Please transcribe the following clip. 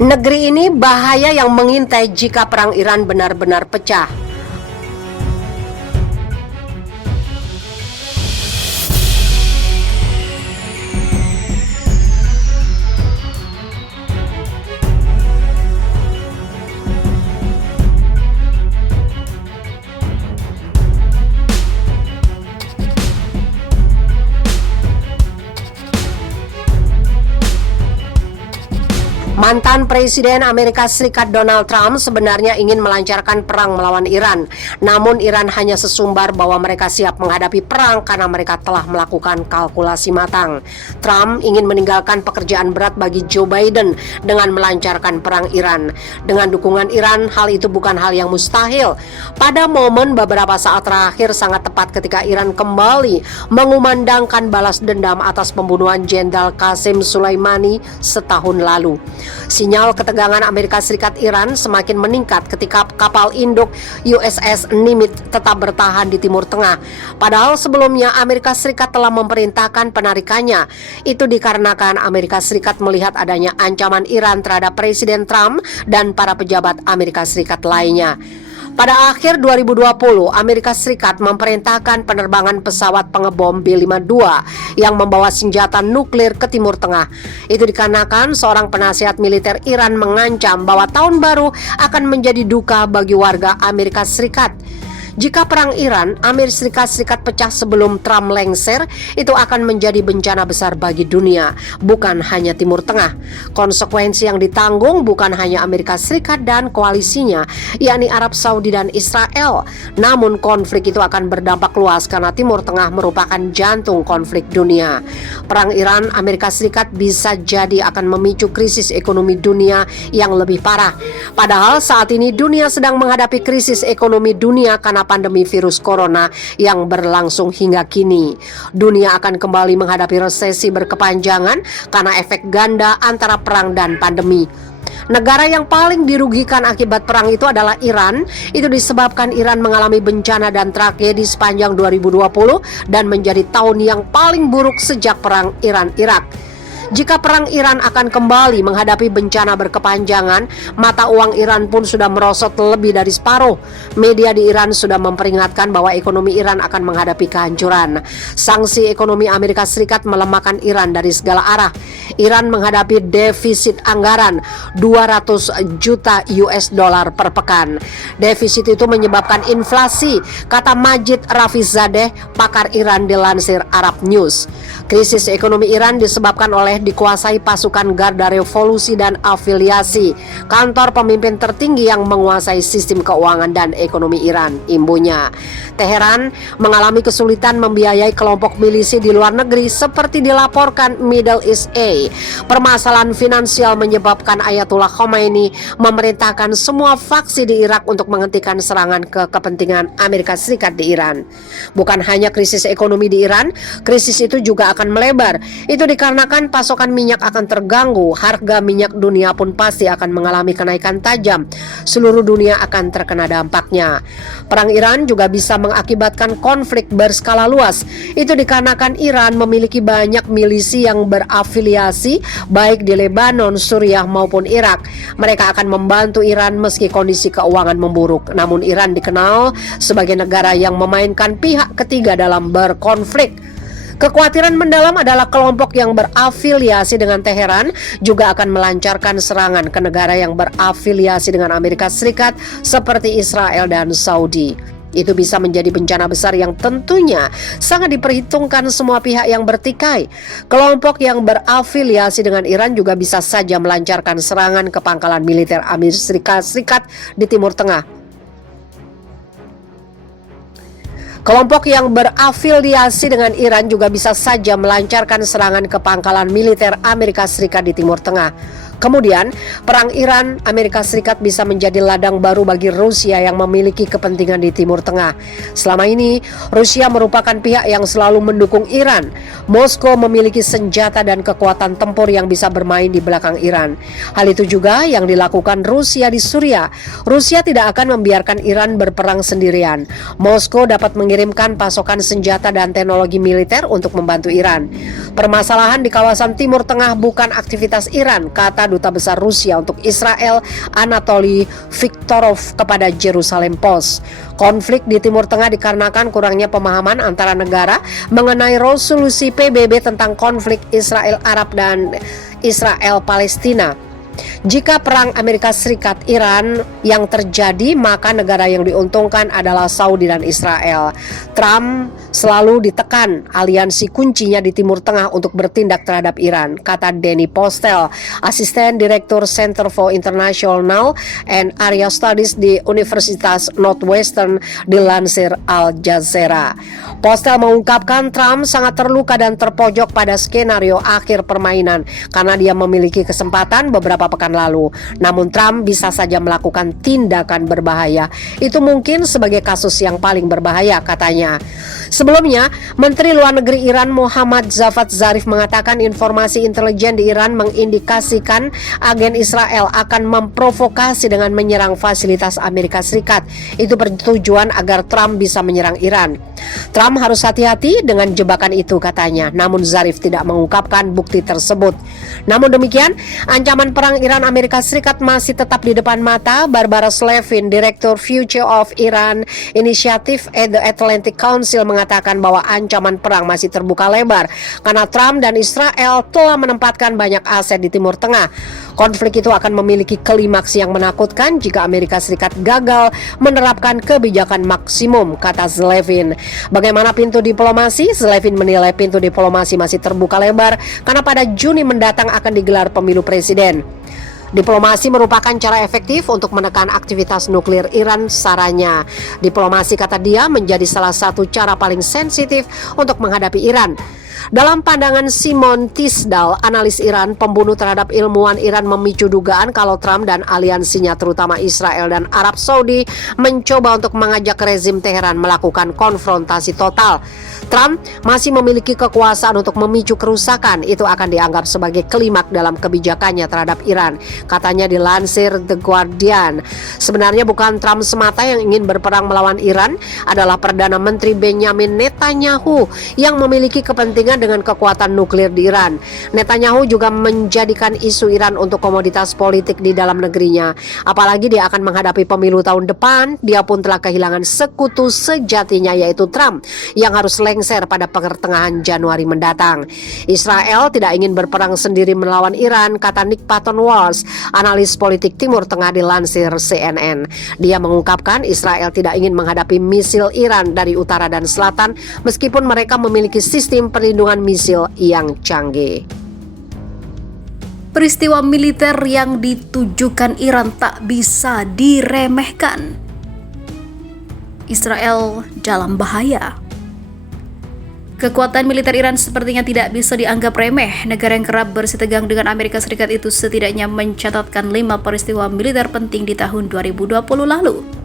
Negeri ini bahaya yang mengintai jika perang Iran benar-benar pecah. Mantan Presiden Amerika Serikat Donald Trump sebenarnya ingin melancarkan perang melawan Iran. Namun Iran hanya sesumbar bahwa mereka siap menghadapi perang karena mereka telah melakukan kalkulasi matang. Trump ingin meninggalkan pekerjaan berat bagi Joe Biden dengan melancarkan perang Iran. Dengan dukungan Iran, hal itu bukan hal yang mustahil. Pada momen beberapa saat terakhir sangat tepat ketika Iran kembali mengumandangkan balas dendam atas pembunuhan Jenderal Qasem Soleimani setahun lalu. Sinyal ketegangan Amerika Serikat Iran semakin meningkat ketika kapal induk USS Nimitz tetap bertahan di Timur Tengah. Padahal sebelumnya Amerika Serikat telah memerintahkan penarikannya. Itu dikarenakan Amerika Serikat melihat adanya ancaman Iran terhadap Presiden Trump dan para pejabat Amerika Serikat lainnya. Pada akhir 2020, Amerika Serikat memerintahkan penerbangan pesawat pengebom B-52 yang membawa senjata nuklir ke Timur Tengah. Itu dikarenakan seorang penasihat militer Iran mengancam bahwa tahun baru akan menjadi duka bagi warga Amerika Serikat. Jika perang Iran, Amerika Serikat pecah sebelum Trump lengser, itu akan menjadi bencana besar bagi dunia, bukan hanya Timur Tengah. Konsekuensi yang ditanggung bukan hanya Amerika Serikat dan koalisinya, yakni Arab Saudi dan Israel. Namun konflik itu akan berdampak luas karena Timur Tengah merupakan jantung konflik dunia. Perang Iran, Amerika Serikat bisa jadi akan memicu krisis ekonomi dunia yang lebih parah. Padahal saat ini dunia sedang menghadapi krisis ekonomi dunia karena pandemi virus corona yang berlangsung hingga kini. Dunia akan kembali menghadapi resesi berkepanjangan karena efek ganda antara perang dan pandemi. Negara yang paling dirugikan akibat perang itu adalah Iran. Itu disebabkan Iran mengalami bencana dan tragedi sepanjang 2020 dan menjadi tahun yang paling buruk sejak perang Iran-Irak. Jika perang Iran akan kembali menghadapi bencana berkepanjangan, mata uang Iran pun sudah merosot lebih dari separuh. Media di Iran sudah memperingatkan bahwa ekonomi Iran akan menghadapi kehancuran. Sanksi ekonomi Amerika Serikat melemahkan Iran dari segala arah. Iran menghadapi defisit anggaran 200 juta US dollar per pekan. Defisit itu menyebabkan inflasi, kata Majid Rafizadeh, pakar Iran dilansir Arab News. Krisis ekonomi Iran disebabkan oleh dikuasai pasukan Garda Revolusi dan afiliasi kantor pemimpin tertinggi yang menguasai sistem keuangan dan ekonomi Iran, imbunya. Teheran mengalami kesulitan membiayai kelompok milisi di luar negeri seperti dilaporkan Middle East Eye. Permasalahan finansial menyebabkan Ayatollah Khomeini memerintahkan semua faksi di Irak untuk menghentikan serangan ke kepentingan Amerika Serikat di Iran. Bukan hanya krisis ekonomi di Iran, krisis itu juga akan melebar. Itu dikarenakan pasokan minyak akan terganggu, harga minyak dunia pun pasti akan mengalami kenaikan tajam. Seluruh dunia akan terkena dampaknya. Perang Iran juga bisa mengakibatkan konflik berskala luas. Itu dikarenakan Iran memiliki banyak milisi yang berafiliasi baik di Lebanon, Suriah maupun Irak. Mereka akan membantu Iran meski kondisi keuangan memburuk. Namun Iran dikenal sebagai negara yang memainkan pihak ketiga dalam berkonflik. Kekhawatiran mendalam adalah kelompok yang berafiliasi dengan Teheran juga akan melancarkan serangan ke negara yang berafiliasi dengan Amerika Serikat seperti Israel dan Saudi. Itu bisa menjadi bencana besar yang tentunya sangat diperhitungkan semua pihak yang bertikai. Kelompok yang berafiliasi dengan Iran juga bisa saja melancarkan serangan ke pangkalan militer Amerika Serikat di Timur Tengah. Kelompok yang berafiliasi dengan Iran juga bisa saja melancarkan serangan ke pangkalan militer Amerika Serikat di Timur Tengah. Kemudian, perang Iran, Amerika Serikat bisa menjadi ladang baru bagi Rusia yang memiliki kepentingan di Timur Tengah. Selama ini, Rusia merupakan pihak yang selalu mendukung Iran. Moskow memiliki senjata dan kekuatan tempur yang bisa bermain di belakang Iran. Hal itu juga yang dilakukan Rusia di Suriah. Rusia tidak akan membiarkan Iran berperang sendirian. Moskow dapat mengirimkan pasokan senjata dan teknologi militer untuk membantu Iran. Permasalahan di kawasan Timur Tengah bukan aktivitas Iran, kata Duta Besar Rusia untuk Israel, Anatoly Viktorov, kepada Jerusalem Post. Konflik di Timur Tengah dikarenakan kurangnya pemahaman antara negara mengenai resolusi PBB tentang konflik Israel Arab dan Israel Palestina. Jika perang Amerika Serikat Iran yang terjadi, maka negara yang diuntungkan adalah Saudi dan Israel. Trump selalu ditekan aliansi kuncinya di Timur Tengah untuk bertindak terhadap Iran, kata Danny Postel, asisten direktur Center for International and Area Studies di Universitas Northwestern, dilansir Al Jazeera. Postel mengungkapkan Trump sangat terluka dan terpojok pada skenario akhir permainan karena dia memiliki kesempatan beberapa pekan lalu. Namun Trump bisa saja melakukan tindakan berbahaya. Itu mungkin sebagai kasus yang paling berbahaya, katanya. Sebelumnya, Menteri Luar Negeri Iran Muhammad Javad Zarif mengatakan informasi intelijen di Iran mengindikasikan agen Israel akan memprovokasi dengan menyerang fasilitas Amerika Serikat. Itu bertujuan agar Trump bisa menyerang Iran. Trump harus hati-hati dengan jebakan itu, katanya. Namun Zarif tidak mengungkapkan bukti tersebut. Namun demikian, ancaman perang Iran-Amerika Serikat masih tetap di depan mata. Barbara Slavin, Direktur Future of Iran Initiative at the Atlantic Council, mengatakan bahwa ancaman perang masih terbuka lebar karena Trump dan Israel telah menempatkan banyak aset di Timur Tengah. Konflik itu akan memiliki klimaks yang menakutkan jika Amerika Serikat gagal menerapkan kebijakan maksimum, kata Slavin. Bagaimana pintu diplomasi? Slavin menilai pintu diplomasi masih terbuka lebar karena pada Juni mendatang akan digelar pemilu presiden. Diplomasi merupakan cara efektif untuk menekan aktivitas nuklir Iran, sarannya. Diplomasi, kata dia, menjadi salah satu cara paling sensitif untuk menghadapi Iran. Dalam pandangan Simon Tisdal, analis Iran, pembunuh terhadap ilmuwan Iran memicu dugaan kalau Trump dan aliansinya, terutama Israel dan Arab Saudi, mencoba untuk mengajak rezim Teheran melakukan konfrontasi total. Trump masih memiliki kekuasaan untuk memicu kerusakan. Itu akan dianggap sebagai klimak dalam kebijakannya terhadap Iran, katanya dilansir The Guardian. Sebenarnya bukan Trump semata yang ingin berperang melawan Iran, adalah Perdana Menteri Benjamin Netanyahu yang memiliki kepentingan dengan kekuatan nuklir di Iran. Netanyahu juga menjadikan isu Iran untuk komoditas politik di dalam negerinya. Apalagi dia akan menghadapi pemilu tahun depan, dia pun telah kehilangan sekutu sejatinya, yaitu Trump, yang harus lengser pada pertengahan Januari mendatang. Israel tidak ingin berperang sendiri melawan Iran, kata Nick Patton-Walsh, analis politik Timur Tengah, dilansir CNN. Dia mengungkapkan Israel tidak ingin menghadapi misil Iran dari utara dan selatan meskipun mereka memiliki sistem perlindungan misil yang canggih. Peristiwa militer yang ditujukan Iran tak bisa diremehkan. Israel dalam bahaya. Kekuatan militer Iran sepertinya tidak bisa dianggap remeh. Negara yang kerap bersitegang dengan Amerika Serikat itu setidaknya mencatatkan 5 peristiwa militer penting di tahun 2020 lalu.